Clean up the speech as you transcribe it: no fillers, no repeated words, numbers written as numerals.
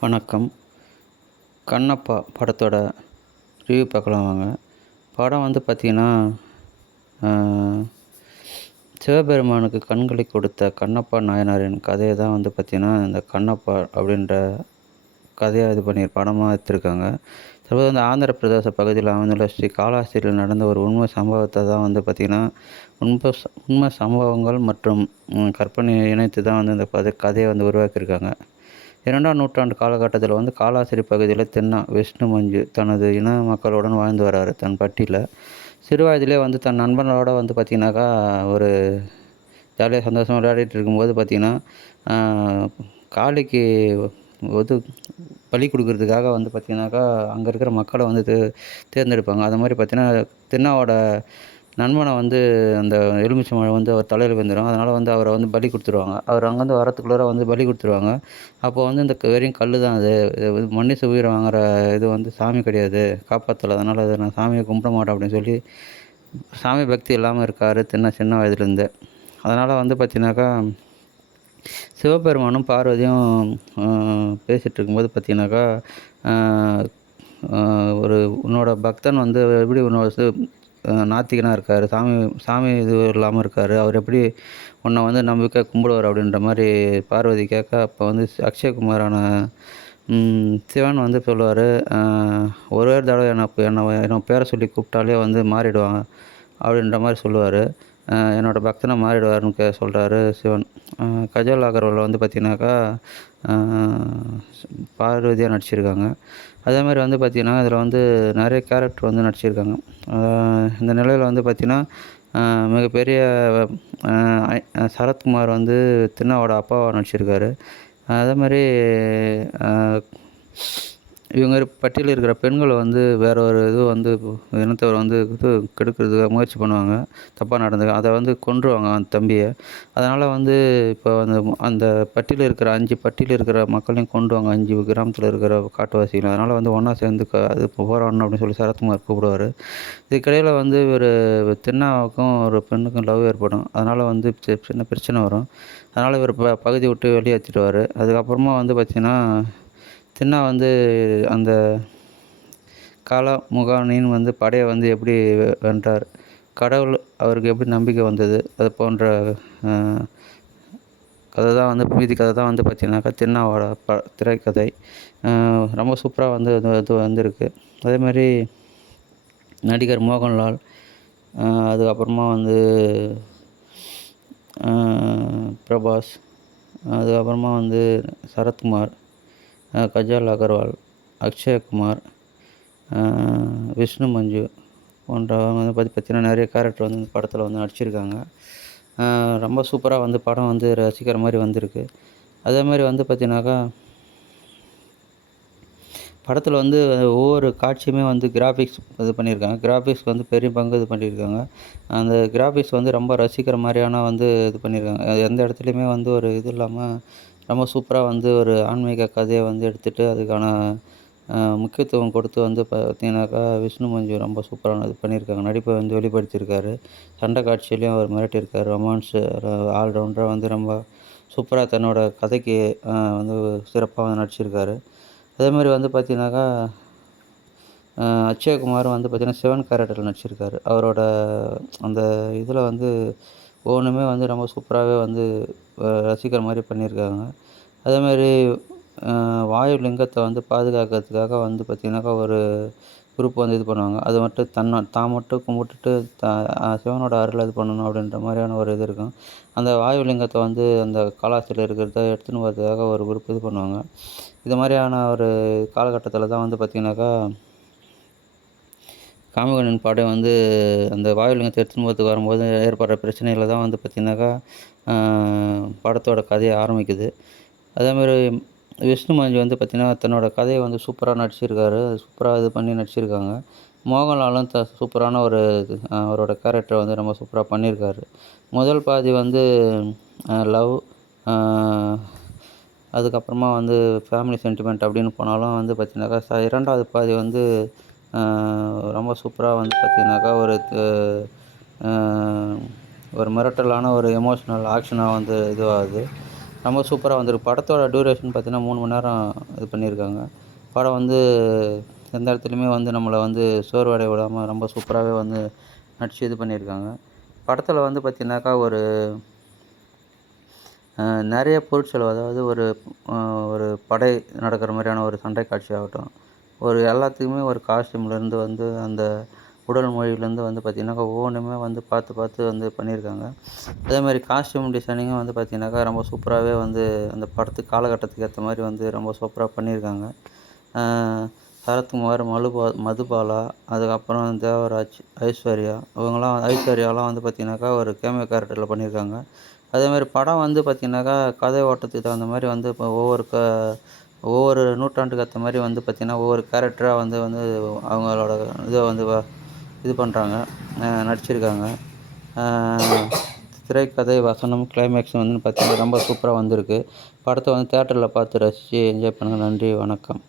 வணக்கம். கண்ணப்பா படத்தோட ரிவ்யூ பார்க்கலாம் வாங்க. படம் வந்து பார்த்திங்கன்னா, அ சிவபெருமானுக்கு கண்களை கொடுத்த கண்ணப்பா நாயனாரின் கதையை தான் வந்து பார்த்திங்கன்னா, இந்த கண்ணப்பா அப்படின்ற கதையை படமாக எடுத்திருக்காங்க. தற்போது வந்து ஆந்திர பிரதேச பகுதியில் அமைந்துள்ள ஸ்ரீ காளஹஸ்தியில் நடந்த ஒரு உண்மை சம்பவத்தை தான் வந்து பார்த்திங்கன்னா, உண்மை சம்பவங்கள் மற்றும் கற்பனையை இணைத்து தான் வந்து இந்த கதையை வந்து உருவாக்கியிருக்காங்க. 2ஆம் நூற்றாண்டு காலகட்டத்தில் வந்து காலாஸ்திரி பகுதியில் தென்னா விஷ்ணு மஞ்சு தனது இன மக்களுடன் வாழ்ந்து வராரு தன் பட்டியில். சிறு வயதிலே வந்து தன் நண்பர்களோட வந்து பார்த்திங்கனாக்கா, ஒரு ஜாலியாக சந்தோஷமாக விளையாடிட்டு இருக்கும்போது பார்த்திங்கன்னா, காளிக்கு வந்து பலி கொடுக்கறதுக்காக வந்து பார்த்திங்கனாக்கா, அங்கே இருக்கிற மக்களை வந்து தேர்ந்தெடுப்பாங்க. அது மாதிரி பார்த்திங்கன்னா, தென்னாவோட நண்பனை வந்து அந்த எலுமிச்சம்பழம் வந்து அவர் தலையில் விழுந்துடும். அதனால் வந்து அவரை வந்து பலி கொடுத்துருவாங்க. அவர் அங்கேருந்து வரத்துக்குள்ளார வந்து பலி கொடுத்துருவாங்க. அப்போ வந்து இந்த வெறும் கல் தான் அது. இது மனுஷ உயிரை வாங்குற இது வந்து சாமி கிடையாது, காப்பாற்றல. அதனால் அதை நான் சாமியை கும்பிட மாட்டேன் அப்படின்னு சொல்லி சாமி பக்தி இல்லாமல் இருக்கார் சின்ன வயதுலேருந்தே. அதனால் வந்து பார்த்திங்கனாக்கா, சிவபெருமானும் பார்வதியும் பேசிகிட்டு இருக்கும்போது பார்த்திங்கனாக்கா, ஒரு உன்னோட பக்தன் வந்து எப்படி உன்னோட நாத்திகனாக இருக்கார், சாமி இது இல்லாமல் இருக்கார், அவர் எப்படி உன்னை வந்து நம்பிக்கை கும்பிடுவார் அப்படின்ற மாதிரி பார்வதி கேட்க, அப்போ வந்து அக்ஷயகுமாரான சிவன் வந்து சொல்லுவார், ஒரே தடவை என்னை பேரை சொல்லி கூப்பிட்டாலே வந்து மாறிடுவாங்க அப்படின்ற மாதிரி சொல்லுவார். என்னோடய பக்தனை மாறிடுவார்னு சொல்கிறாரு சிவன். கஜல் அகர்வால் வந்து பார்த்திங்கனாக்கா பார்வதியாக நடிச்சிருக்காங்க. அதே மாதிரி வந்து பார்த்திங்கன்னா, இதில் வந்து நிறைய கேரக்டர் வந்து நடிச்சிருக்காங்க. இந்த நிலையில் வந்து பார்த்திங்கன்னா, மிகப்பெரிய சரத்குமார் வந்து தின்னாவோட அப்பாவாக நடிச்சிருக்காரு. அதே மாதிரி இவங்க பட்டியலில் இருக்கிற பெண்களை வந்து வேற ஒரு இது வந்து இனத்தவர் வந்து இது கெடுக்கிறதுக்கு முயற்சி பண்ணுவாங்க. தப்பாக நடந்து அதை வந்து கொன்றுவாங்க அந்த தம்பியை. அதனால் வந்து இப்போ அந்த பட்டியலில் இருக்கிற 5 பட்டியலில் இருக்கிற மக்களையும் கொன்றுவாங்க, 5 கிராமத்தில் இருக்கிற காட்டுவாசிகள். அதனால் வந்து ஒன்றா சேர்ந்து அது போராடணும் அப்படின்னு சொல்லி சரத்குமார் கூப்பிடுவார். இதுக்கிடையில் வந்து ஒரு தின்னாவுக்கும் ஒரு பெண்ணுக்கும் லவ் ஏற்படும். அதனால் வந்து சின்ன பிரச்சனை வரும். அதனால் இவர் பகுதி விட்டு வெளியேற்றிடுவார். அதுக்கப்புறமா வந்து பார்த்திங்கன்னா, தின்னா வந்து அந்த காலாமுகானின் வந்து படையை வந்து எப்படி வென்றார், கடவுள் அவருக்கு எப்படி நம்பிக்கை வந்தது, அது போன்ற கதை தான் வந்து மீதி கதை தான் வந்து பார்த்திங்கனாக்கா தின்னாவோட திரைக்கதை. ரொம்ப சூப்பராக வந்து இது வந்திருக்கு. அதேமாதிரி நடிகர் மோகன்லால், அதுக்கப்புறமா வந்து பிரபாஸ், அதுக்கப்புறமா வந்து சரத்குமார், கஜல் அகர்வால், அக்ஷயகுமார், விஷ்ணு மஞ்சு போன்றவங்க வந்து பார்த்திங்கன்னா நிறைய கேரக்டர் வந்து இந்த படத்தில் வந்து நடிச்சிருக்காங்க. ரொம்ப சூப்பராக வந்து படம் வந்து ரசிக்கிற மாதிரி வந்திருக்கு. அதே மாதிரி வந்து பார்த்திங்கனாக்கா, படத்தில் வந்து ஒவ்வொரு காட்சியுமே வந்து கிராஃபிக்ஸ் இது பண்ணியிருக்காங்க. கிராஃபிக்ஸ் வந்து பெரிய பங்கு இது பண்ணியிருக்காங்க. அந்த கிராஃபிக்ஸ் வந்து ரொம்ப ரசிக்கிற மாதிரியான வந்து இது பண்ணியிருக்காங்க. எந்த இடத்துலையுமே வந்து ஒரு இது இல்லாமல் ரொம்ப சூப்பராக வந்து ஒரு ஆன்மீக கதையை வந்து எடுத்துகிட்டு அதுக்கான முக்கியத்துவம் கொடுத்து வந்து பார்த்திங்கனாக்கா, விஷ்ணு மஞ்சு ரொம்ப சூப்பரான இது பண்ணியிருக்காங்க. நடிப்பை வந்து வெளிப்படுத்தியிருக்காரு. சண்டை காட்சியிலையும் அவர் மிரட்டியிருக்காரு. ரொமான்ஸு ஆல்ரவுண்டராக வந்து ரொம்ப சூப்பராக தன்னோட கதைக்கு வந்து சிறப்பாக வந்து நடிச்சிருக்காரு. அதேமாதிரி வந்து பார்த்திங்கனாக்கா, அக்ஷயகுமாரும் வந்து பார்த்திங்கன்னா சிவன் கேரக்டரில் நடிச்சிருக்காரு. அவரோட அந்த இதில் வந்து ஒவ்வொன்றுமே வந்து ரொம்ப சூப்பராகவே வந்து ரசிக்கிற மாதிரி பண்ணியிருக்காங்க. அதேமாதிரி வாயு லிங்கத்தை வந்து பாதுகாக்கிறதுக்காக வந்து பார்த்திங்கனாக்கா ஒரு குரூப் வந்து இது பண்ணுவாங்க. அது மட்டும் தான் மட்டும் கும்பிட்டுட்டு சிவனோட அருள் இது பண்ணணும் அப்படின்ற மாதிரியான ஒரு இது இருக்கும். அந்த வாயு லிங்கத்தை வந்து அந்த காலாஸ்திரியில் இருக்கிறத எடுத்துன்னு போகிறதுக்காக ஒரு குரூப் இது பண்ணுவாங்க. இது மாதிரியான ஒரு காலகட்டத்தில் தான் வந்து பார்த்திங்கனாக்கா, காமகோணன் படை வந்து அந்த வாயுலிங்கத்தை எடுத்துன்னு போகிறதுக்கு வரும்போது ஏற்படுற பிரச்சனையில் தான் வந்து பார்த்திங்கனாக்கா படத்தோட கதையை ஆரம்பிக்குது. அதேமாதிரி விஷ்ணு மஞ்சு வந்து பார்த்திங்கன்னா தன்னோட கதையை வந்து சூப்பராக நடிச்சிருக்காரு. சூப்பராக இது பண்ணி நடிச்சிருக்காங்க. மோகன்லாலும் சூப்பரான ஒரு அவரோட கேரக்டரை வந்து ரொம்ப சூப்பராக பண்ணியிருக்காரு. முதல் பாதி வந்து லவ், அதுக்கப்புறமா வந்து ஃபேமிலி சென்டிமெண்ட் அப்படின்னு போனாலும் வந்து பார்த்திங்கனாக்கா 2வது பாதி வந்து ரொம்ப சூப்பராக வந்து பார்த்திங்கனாக்கா ஒரு மிரட்டலான ஒரு எமோஷ்னல் ஆக்ஷனாக வந்து இதுவாகுது. ரொம்ப சூப்பராக வந்திருக்கு. படத்தோட டியூரேஷன் பார்த்தீங்கன்னா 3 மணி நேரம் இது பண்ணியிருக்காங்க. படம் வந்து எந்த இடத்துலையுமே வந்து நம்மள வந்து சோர்வடைய விடாம ரொம்ப சூப்பராகவே வந்து நடிச்சு இது பண்ணியிருக்காங்க. படத்தில் வந்து பார்த்தீங்கன்னாக்கா ஒரு நிறைய பொருட்செலவு, அதாவது ஒரு படை நடக்கிற மாதிரியான ஒரு சண்டை காட்சி ஆகட்டும், ஒரு எல்லாத்துக்குமே ஒரு காஸ்டியூம்லேருந்து வந்து அந்த உடல் மொழியிலேருந்து வந்து பார்த்திங்கனாக்கா ஒவ்வொன்றுமே வந்து பார்த்து பார்த்து வந்து பண்ணியிருக்காங்க. அதேமாதிரி காஸ்டியூம் டிசைனிங்கும் வந்து பார்த்திங்கனாக்கா ரொம்ப சூப்பராகவே வந்து அந்த படத்துக்கு காலகட்டத்துக்கு ஏற்ற மாதிரி வந்து ரொம்ப சூப்பராக பண்ணியிருக்காங்க. சரத்குமார், மதுபாலா, அதுக்கப்புறம் தேவராஜ், ஐஸ்வர்யாலாம் வந்து பார்த்திங்கனாக்கா ஒரு கேமியோ கேரக்டரில் பண்ணியிருக்காங்க. அதேமாதிரி படம் வந்து பார்த்திங்கனாக்கா கதை ஓட்டத்துக்கு தகுந்த மாதிரி வந்து இப்போ ஒவ்வொரு நூற்றாண்டுக்கு ஏற்ற மாதிரி வந்து பார்த்திங்கன்னா ஒவ்வொரு கேரக்டராக வந்து வந்து அவங்களோட இதை வந்து இது பண்ணுறாங்க, நடிச்சிருக்காங்க. திரைக்கதை, வசனம், கிளைமேக்ஸ் வந்து பார்த்திங்கன்னா ரொம்ப சூப்பராக வந்திருக்கு. படத்தை வந்து தியேட்டரில் பார்த்து ரசித்து என்ஜாய் பண்ணுங்கள். நன்றி, வணக்கம்.